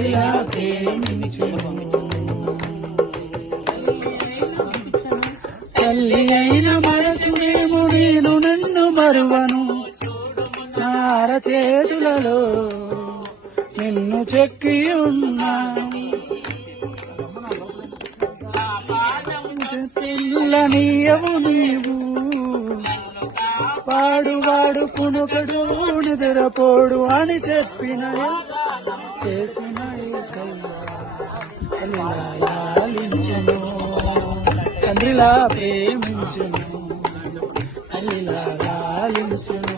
తల్లిలా ప్రేమించెను. తల్లి అయిన మరచునేమో నేను నన్ను మరువను, నా అరచేతులలో నిన్ను చెక్కి ఉన్నాను. పిల్లనీయవు నీవు పాడు కునుకడు నిద్రపోడు అని చెప్పిన చేసిన లాలించెను. తండ్రిలా ప్రేమించెను, తల్లిలా లాలించెను,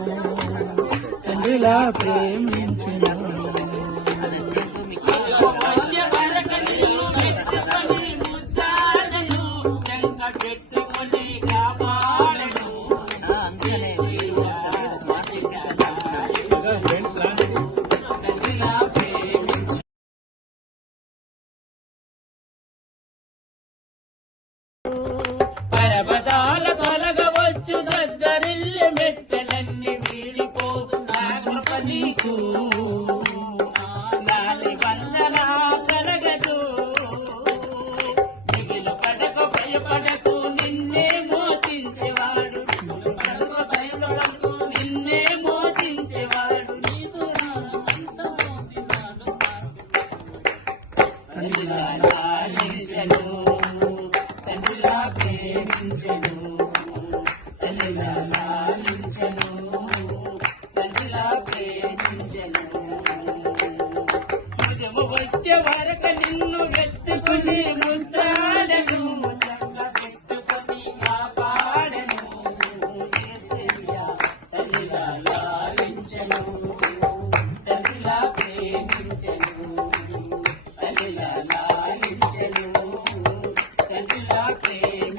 తండ్రిలా ప్రేమించెను. పరపదాల కలగవచ్చు దగ్గరిల్లి మెట్టలన్నీ వీడిపోదు నా కృప నీకు, నాలి వందనా కలగదు. దిగులు పడక భయపడకు నిన్నే మోసించేవాడు, భయపడకు నిన్నే మోసించేవాడు. నీదు అంత మోసినాడు తండ్రిలా లాలించెను, తండ్రిలా ప్రేమించెను, తల్లిలా లాలించెను, తండ్రిలా ప్రేమించెను. ఉదయము వచ్చే వరకు నిన్ను ఎత్తుకుని ముద్దాడను, చంగ పెట్టుకుని కాపాడను. యేసయ్యా తల్లిలా లాలించెను, తండ్రిలా ప్రేమించెను, తల్లిలా లాలించెను, తండ్రిలా ప్రేమించెను.